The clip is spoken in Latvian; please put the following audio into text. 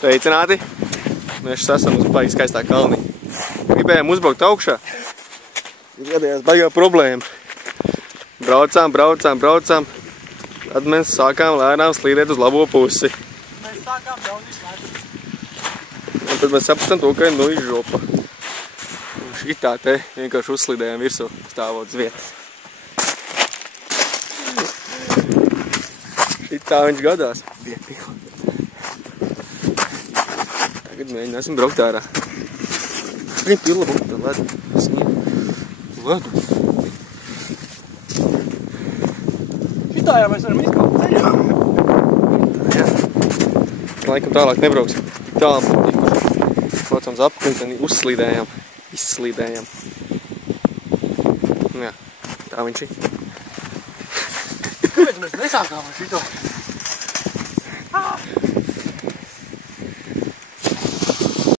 Sveicināti! Mēs esam uz baigi skaistā kalnī. Gribējām uzbraukt augšā. Gadījās baigā problēma. Braucām. Tad mēs sākām lēnām slīdēt uz labo pusi. Mēs sākām daudz izslēgt. Un tad mēs sapratām to, ka ir nu izžopa. Un šitā te vienkārši uzslīdējām virsū, stāvot uz vietas. Šitā viņš gadās. Tagad mēģināsim braukt ārā. Viņam pila būtu ledu. Šitā jau mēs varam izkāpt ceļu. Jā. Laikam tālāk nebrauksim. Tālāk tikuši. Braucam uz apakaļ, tad izslīdējām. Jā, tā viņš ir. Kāpēc mēs nesākām ar šito?